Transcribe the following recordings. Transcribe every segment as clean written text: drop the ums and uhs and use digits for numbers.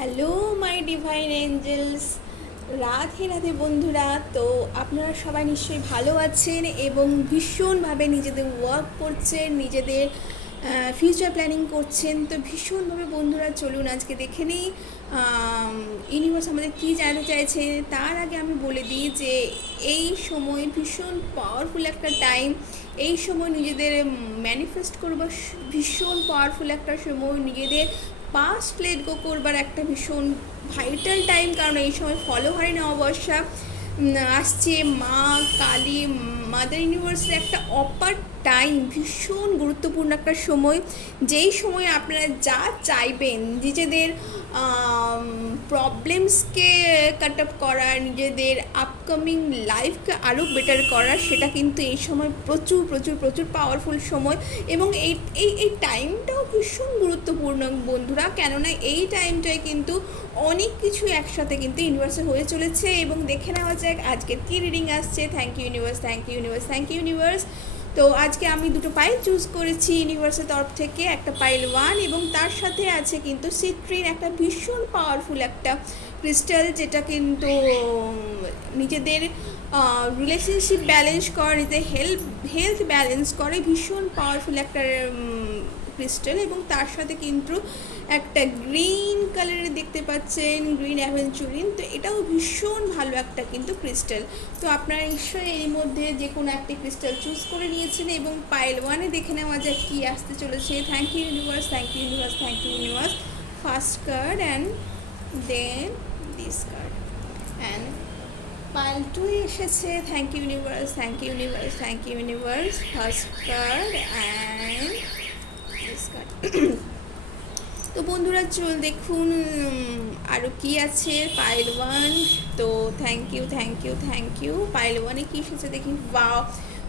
Hello my divine angels, Radhe Radhe বন্ধুরা। তো আপনারা সবাই নিশ্চয়ই ভালো আছেন এবং ভীষণভাবে নিজেদের ওয়ার্ক করছেন, নিজেদের ফিউচার প্ল্যানিং করছেন। তো ভীষণভাবে বন্ধুরা চলুন আজকে দেখে নিই ইউনিভার্স আমাদের কী জানতে চাইছে। তার আগে আমি বলে দিই যে এই সময় ভীষণ পাওয়ারফুল একটা টাইম। এই সময় নিজেদের ম্যানিফেস্ট করবার ভীষণ পাওয়ারফুল একটা সময়, নিজেদের পাস্ট লেট গো করবার একটা ভীষণ ভাইটাল টাইম। কারণ এই সময় ফলহারিণী অমাবস্যা আসছে, মা কালী মাদার ইউনিভার্সের একটা অপার টাইম, ভীষণ গুরুত্বপূর্ণ একটা সময়। যেই সময় আপনারা যা চাইবেন, নিজেদের প্রবলেমসকে কাট আপ করার, নিজেদের আপকামিং লাইফকে আরও বেটার করার, সেটা কিন্তু এই সময় প্রচুর প্রচুর প্রচুর পাওয়ারফুল সময়। এবং এই এই এই টাইমটাও ভীষণ গুরুত্বপূর্ণ বন্ধুরা, কেননা এই টাইমটায় কিন্তু অনেক কিছু একসাথে কিন্তু ইউনিভার্সে হয়ে চলেছে। এবং দেখে নেওয়া যাক আজকের কী রিডিং আসছে। Thank you universe, thank you universe, thank you universe. তো আজকে আমি দুটো পাইল চুজ করেছি ইউনিভার্সের তরফ থেকে, একটা পাইল 1 এবং তার সাথে আছে কিন্তু সিট্রিন, একটা ভীষণ পাওয়ারফুল একটা ক্রিস্টাল, যেটা কিন্তু নিজেদের রিলেশনশিপ ব্যালেন্স করে, নিজেদের হেলথ ব্যালেন্স করে, ভীষণ পাওয়ারফুল একটা ক্রিস্টাল। এবং তার সাথে কিন্তু একটা গ্রিন কালারের দেখতে পাচ্ছেন, গ্রিন অ্যাভেঞ্চুরিন। তো এটাও ভীষণ ভালো একটা কিন্তু ক্রিস্টাল। তো আপনারা নিশ্চয়ই এর মধ্যে যে কোনো একটি ক্রিস্টাল চুজ করে নিয়েছেন। এবং পাইল 1-এ দেখে নেওয়া যায় কী আসতে চলেছে। Thank you universe, thank you universe, thank you universe. First card and then this card and pile 2 এসেছে। Thank you universe, thank you universe, thank you universe. First card and this card. তো বন্ধুরা চল দেখুন আরও কী আছে pile 1। তো thank you thank you thank you. Pile 1-এ কী এসেছে দেখি। ওয়াও!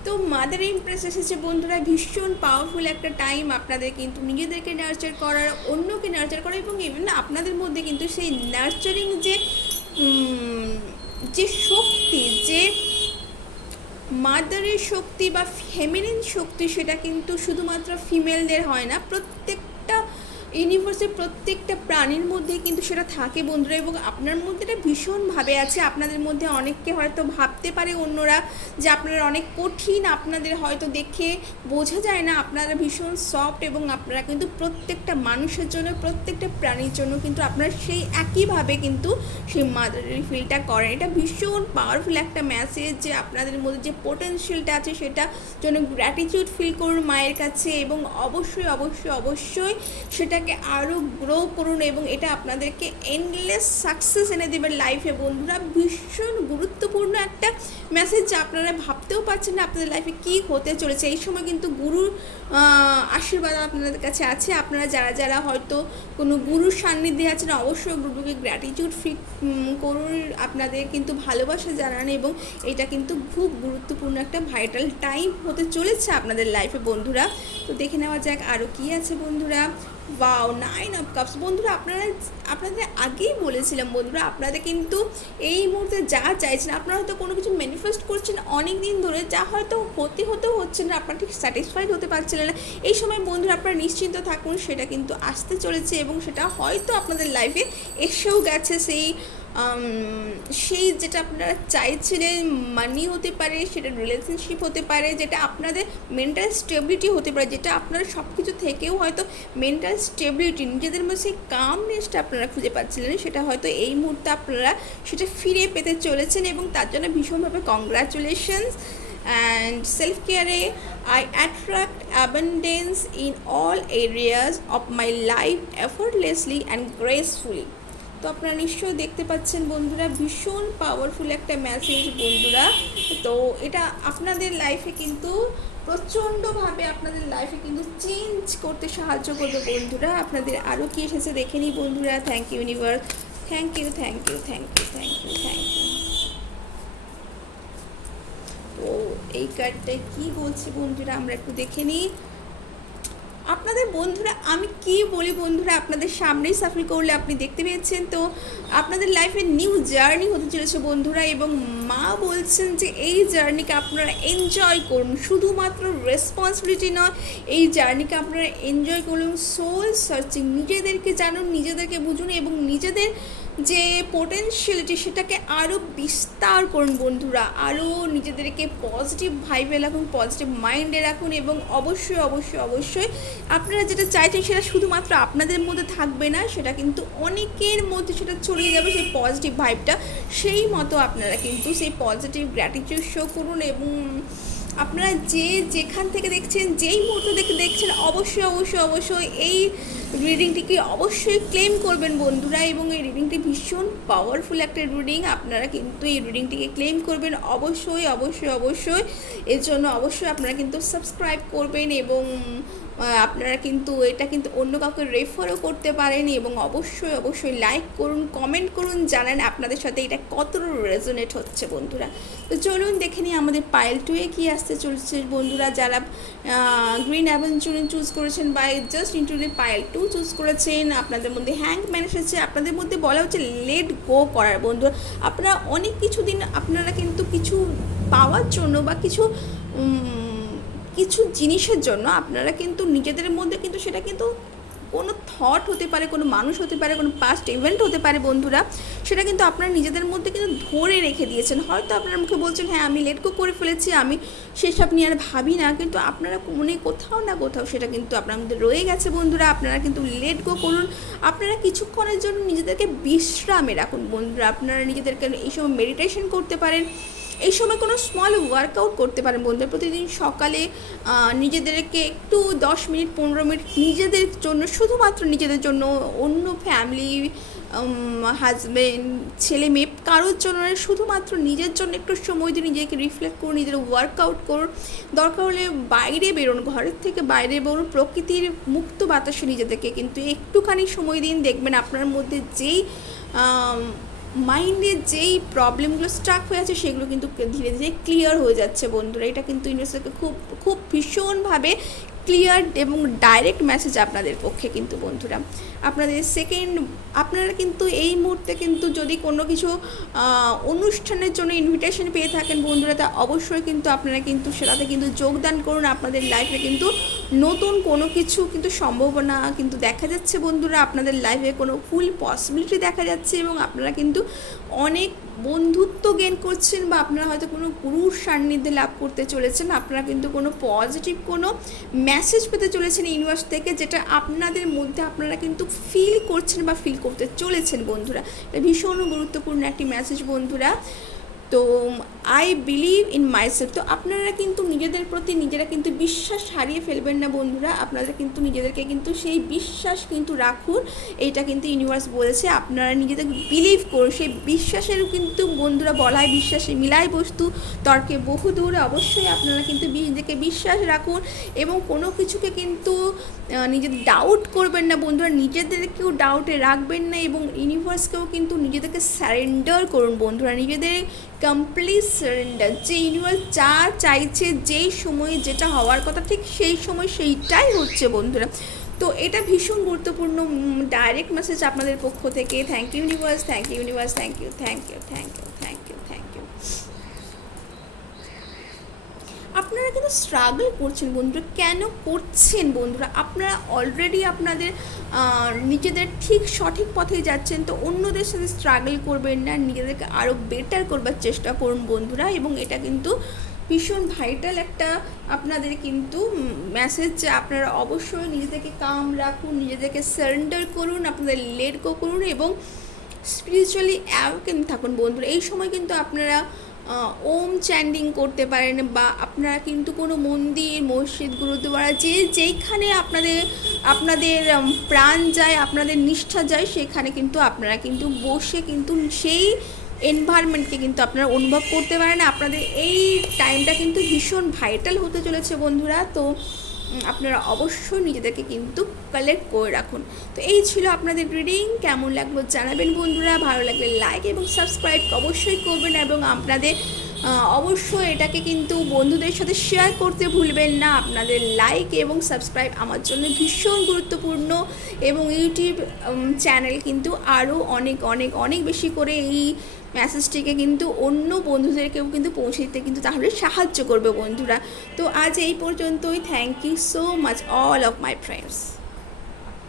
তো মাদার ইমপ্রেস এসেছে বন্ধুরা, ভীষণ পাওয়ারফুল একটা টাইম। আপনাদের কিন্তু নিজেদেরকে নার্চার করার, অন্যকে নার্চার করা, এবং ইভেন আপনাদের মধ্যে কিন্তু সেই নার্চারিং যে শক্তি, যে মাদারের শক্তি বা ফেমিনিন শক্তি, সেটা কিন্তু শুধুমাত্র ফিমেলদের হয় না, প্রত্যেকটা ইউনিভার্সের প্রত্যেকটা প্রাণীর মধ্যে কিন্তু সেটা থাকে বন্ধুরা। এবং আপনার মধ্যে এটা ভীষণভাবে আছে। আপনাদের মধ্যে অনেককে হয়তো ভাবতে পারে অন্যরা যে আপনারা অনেক কঠিন, আপনাদের হয়তো দেখে বোঝা যায় না, আপনারা ভীষণ সফট, এবং আপনারা কিন্তু প্রত্যেকটা মানুষের জন্য, প্রত্যেকটা প্রাণীর জন্য কিন্তু আপনারা সেই একইভাবে কিন্তু সেই মাদারের ফিলটা করেন। এটা ভীষণ পাওয়ারফুল একটা মেসেজ যে আপনাদের মধ্যে যে পোটেনশিয়ালটা আছে সেটা জন্য গ্র্যাটিটিউড ফিল করুন মায়ের কাছে, এবং অবশ্যই অবশ্যই অবশ্যই সেটাকে আরও গ্রো করুন। এবং এটা আপনাদেরকে এন্ডলেস সাকসেস এনে দেবে লাইফে বন্ধুরা। ভীষণ গুরুত্বপূর্ণ একটা মেসেজ যা আপনারা ভাবতেও পারছেন না আপনাদের লাইফে কী হতে চলেছে। এই সময় কিন্তু গুরুর আশীর্বাদ আপনাদের কাছে আছে। আপনারা যারা যারা হয়তো কোনো গুরুর সান্নিধ্যে আছেন, অবশ্যই গুরুকে গ্র্যাটিটিউড ফিল করুন, আপনাদের কিন্তু ভালোবাসা জানান। এবং এটা কিন্তু খুব গুরুত্বপূর্ণ একটা ভাইটাল টাইম হতে চলেছে আপনাদের লাইফে বন্ধুরা। তো দেখে নেওয়া যাক আরও কী আছে বন্ধুরা। ওয়াও! 9 অফ কাপস বন্ধুরা, আপনাদের আগেই বলেছিলাম বন্ধুরা, আপনাদের কিন্তু এই মুহূর্তে যা চাইছেন, আপনারা হয়তো কোনো কিছু ম্যানিফেস্ট করছেন অনেক দিন ধরে, যা হয়তো হতেও হচ্ছে না, আপনারা ঠিক স্যাটিসফাইড হতে পারছিলেন না। এই সময় বন্ধুরা আপনারা নিশ্চিন্ত থাকুন, সেটা কিন্তু আসতে চলেছে, এবং সেটা হয়তো আপনাদের লাইফে এসেও গেছে। সেই যেটা আপনারা চাইছিলেন, মানি হতে পারে, সেটা রিলেশনশিপ হতে পারে, যেটা আপনাদের মেন্টাল স্টেবিলিটি হতে পারে, যেটা আপনারা সব কিছু থেকেও হয়তো মেন্টাল স্টেবিলিটি, নিজেদের মধ্যে সেই কামনেসটা আপনারা খুঁজে পাচ্ছিলেন, সেটা হয়তো এই মুহূর্তে আপনারা সেটা ফিরে পেতে চলেছেন। এবং তার জন্য ভীষণভাবে কংগ্রাচুলেশনস। অ্যান্ড সেলফ কেয়ারে I attract abundance in all areas of my life effortlessly and gracefully. তো আপনারা নিশ্চয়ই দেখতে পাচ্ছেন বন্ধুরা, ভীষণ পাওয়ারফুল একটা মেসেজ বন্ধুরা। তো এটা আপনাদের লাইফে কিন্তু প্রচণ্ডভাবে আপনাদের লাইফে কিন্তু চেঞ্জ করতে সাহায্য করবে বন্ধুরা। আপনাদের আরও কী এসেছে দেখে নিই বন্ধুরা। Thank you universe, thank you thank you thank you thank you thank you. তো এই কার্ডটায় কী বলছে বন্ধুরা আমরা একটু দেখে নিই। আপনাদের বন্ধুরা আমি কি বলি বন্ধুরা, আপনাদের সামনেই সাফল করলে আপনি দেখতে পেয়েছেন। তো আপনাদের লাইফে নিউ জার্নি হতে চলেছে বন্ধুরা, এবং মা বলছেন যে এই জার্নিকে আপনারা এনজয় করুন, শুধুমাত্র রেসপন্সিবিলিটি নয়, এই জার্নিকে আপনারা এনজয় করুন। সোল সার্চিং, নিজেদেরকে জানুন, নিজেদেরকে বুঝুন এবং নিজেদের যে পোটেনশিয়ালিটি সেটাকে আরও বিস্তার করুন বন্ধুরা। আরও নিজেদেরকে পজিটিভ ভাইবে রাখুন, পজিটিভ মাইন্ডে রাখুন, এবং অবশ্যই অবশ্যই অবশ্যই আপনারা যেটা চাইছেন সেটা শুধুমাত্র আপনাদের মধ্যে থাকবে না, সেটা কিন্তু অনেকের মধ্যে সেটা ছড়িয়ে যাবে সেই পজিটিভ ভাইবটা। সেই মতো আপনারা কিন্তু সেই পজিটিভ গ্র্যাটিটিউড শো করুন, এবং আপনারা যেখান থেকে দেখছেন, যেই মুহূর্ত থেকে দেখছেন, অবশ্যই অবশ্যই অবশ্যই এই রিডিংটিকে অবশ্যই ক্লেম করবেন বন্ধুরা। এবং এই রিডিংটি ভীষণ পাওয়ারফুল একটা রিডিং, আপনারা কিন্তু এই রিডিংটিকে ক্লেম করবেন অবশ্যই অবশ্যই অবশ্যই। এর জন্য অবশ্যই আপনারা কিন্তু সাবস্ক্রাইব করবেন, এবং আপনারা কিন্তু এটা কিন্তু অন্য কাউকে রেফারও করতে পারেন, এবং অবশ্যই অবশ্যই লাইক করুন, কমেন্ট করুন, জানান আপনাদের সাথে এটা কতটা রেজোনেট হচ্ছে বন্ধুরা। তো চলুন দেখে নিই আমাদের পাইল 2-এ কী আসতে চলছে বন্ধুরা। যারা গ্রিন অ্যাভেঞ্চুরিন চুজ করেছেন বা জাস্ট ইন্টুলি পাইল 2 চুজ করেছেন, আপনাদের মধ্যে হ্যাংম্যান এসেছে, আপনাদের মধ্যে বলা হচ্ছে লেট গো করার বন্ধুরা। আপনারা অনেক কিছুদিন আপনারা কিন্তু কিছু পাওয়ার জন্য বা কিছু জিনিসের জন্য আপনারা কিন্তু নিজেদের মধ্যে কিন্তু সেটা কিন্তু কোনো থট হতে পারে, কোনো মানুষ হতে পারে, কোনো পাস্ট ইভেন্ট হতে পারে বন্ধুরা, সেটা কিন্তু আপনারা নিজেদের মধ্যে কিন্তু ধরে রেখে দিয়েছেন। হয়তো আপনার মুখে বলছেন হ্যাঁ আমি লেট গো করে ফেলেছি, আমি সেসব নিয়ে আর ভাবি না, কিন্তু আপনারা মনে কোথাও না কোথাও সেটা কিন্তু আপনার মধ্যে রয়ে গেছে বন্ধুরা। আপনারা কিন্তু লেট গো করুন, আপনারা কিছুক্ষণের জন্য নিজেদেরকে বিশ্রামে রাখুন বন্ধুরা। আপনারা নিজেদেরকে এই সময় মেডিটেশন করতে পারেন, এই সময় কোনো স্মল ওয়ার্কআউট করতে পারেন বন্ধুরা। প্রতিদিন সকালে নিজেদেরকে একটু 10 মিনিট 15 মিনিট নিজেদের জন্য, শুধুমাত্র নিজেদের জন্য, অন্য ফ্যামিলি হাজব্যান্ড ছেলে মেয়ে কারোর জন্য শুধুমাত্র নিজের জন্য একটু সময় দিয়ে নিজেকে রিফ্লেক্ট করুন, নিজের ওয়ার্কআউট করুন। দরকার হলে বাইরে বেরোন, ঘরের থেকে বাইরে বেরোন, প্রকৃতির মুক্ত বাতাসে নিজেদেরকে কিন্তু একটুখানি সময় দিন। দেখবেন আপনার মধ্যে যেই মাইন্ডে যেই প্রবলেমগুলো স্টাক হয়ে আছে সেগুলো কিন্তু ধীরে ধীরে ক্লিয়ার হয়ে যাচ্ছে বন্ধুরা। এটা কিন্তু ইউনিভার্সকে খুব খুব ভীষণভাবে ক্লিয়ার এবং ডাইরেক্ট মেসেজ আপনাদের পক্ষে কিন্তু বন্ধুরা। আপনাদের আপনারা কিন্তু এই মুহূর্তে কিন্তু যদি কোনো কিছু অনুষ্ঠানের জন্য ইনভিটেশন পেয়ে থাকেন বন্ধুরা, তা অবশ্যই কিন্তু আপনারা কিন্তু সেটাতে কিন্তু যোগদান করুন। আপনাদের লাইফে কিন্তু নতুন কোনো কিছু কিন্তু সম্ভাবনা কিন্তু দেখা যাচ্ছে বন্ধুরা, আপনাদের লাইফে কোনো ফুল পসিবিলিটি দেখা যাচ্ছে, এবং আপনারা কিন্তু অনেক বন্ধুত্ব গেইন করছেন, বা আপনারা হয়তো কোনো গুরুর সান্নিধ্যে লাভ করতে চলেছেন। আপনারা কিন্তু কোনো পজিটিভ কোনো মেসেজ পেতে চলেছেন ইউনিভার্স থেকে, যেটা আপনাদের মধ্যে আপনারা কিন্তু ফিল করছেন বা ফিল করতে চলেছেন বন্ধুরা। এটা ভীষণ গুরুত্বপূর্ণ একটি মেসেজ বন্ধুরা। তো আই বিলিভ ইন মাইসেলফ। তো আপনারা কিন্তু নিজেদের প্রতি নিজেরা কিন্তু বিশ্বাস হারিয়ে ফেলবেন না বন্ধুরা। আপনারা কিন্তু নিজেদেরকে কিন্তু সেই বিশ্বাস কিন্তু রাখুন, এইটা কিন্তু ইউনিভার্স বলেছে। আপনারা নিজেদের বিলিভ করুন, সেই বিশ্বাসের কিন্তু বন্ধুরা বলা হয় বিশ্বাসে মিলাই বস্তু তর্কে বহু দূর। অবশ্যই আপনারা কিন্তু নিজেকে বিশ্বাস রাখুন, এবং কোনো কিছুকে কিন্তু নিজেদের ডাউট করবেন না বন্ধুরা, নিজেদেরকেও ডাউটে রাখবেন না, এবং ইউনিভার্সকেও কিন্তু নিজেদেরকে স্যারেন্ডার করুন বন্ধুরা। নিজেদের কমপ্লিট সারেন্ডার, যে ইউনিভার্স যা চাইছে, যেই সময়ে যেটা হওয়ার কথা ঠিক সেই সময় সেইটাই হচ্ছে বন্ধুরা। তো এটা ভীষণ গুরুত্বপূর্ণ ডাইরেক্ট মেসেজ আপনাদের পক্ষ থেকে। Thank you universe, thank you universe, thank you thank you thank you thank you thank you. আপনারা কিন্তু স্ট্রাগল করছেন বন্ধুরা। কেন করছেন বন্ধুরা? আপনারা অলরেডি আপনাদের নিজেদের ঠিক সঠিক পথে যাচ্ছেন, তো অন্যদের সাথে স্ট্রাগল করবেন না, নিজেদেরকে আরও বেটার করবার চেষ্টা করুন বন্ধুরা। এবং এটা কিন্তু ভীষণ ভাইটাল একটা আপনাদের কিন্তু মেসেজ, যে আপনারা অবশ্যই নিজেদেরকে কাম রাখুন, নিজেদেরকে সারেন্ডার করুন, আপনাদের লেট গো করুন, এবং স্পিরিচুয়ালি অ্যাওয়েকেন থাকুন বন্ধুরা। এই সময় কিন্তু আপনারা ওম চ্যান্ডিং করতে পারেন, বা আপনারা কিন্তু কোনো মন্দির, মসজিদ, গুরুদুয়ারা যেইখানে আপনাদের প্রাণ যায়, আপনাদের নিষ্ঠা যায়, সেখানে কিন্তু আপনারা কিন্তু বসে কিন্তু সেই এনভায়রনমেন্টকে কিন্তু আপনারা অনুভব করতে পারেন। আপনাদের এই টাইমটা কিন্তু ভীষণ ভাইটাল হতে চলেছে বন্ধুরা। তো আপনারা অবশ্যই নিজেদেরকে কিন্তু কালেক্ট করে রাখুন। তো এই ছিল আপনাদের রিডিং। কেমন লাগলো জানাবেন বন্ধুরা। ভালো লাগলে লাইক এবং সাবস্ক্রাইব অবশ্যই করবেন, এবং আপনাদের অবশ্যই এটাকে কিন্তু বন্ধুদের সাথে শেয়ার করতে ভুলবেন না। আপনাদের লাইক এবং সাবস্ক্রাইব আমার জন্য ভীষণ গুরুত্বপূর্ণ, এবং ইউটিউব চ্যানেল কিন্তু আরও অনেক অনেক অনেক বেশি করে এই মেসেজটিকে কিন্তু অন্য বন্ধুদেরকেও কিন্তু পৌঁছে দিতে কিন্তু তাহলে সাহায্য করবে বন্ধুরা। তো আজ এই পর্যন্তই। Thank you so much all of my friends.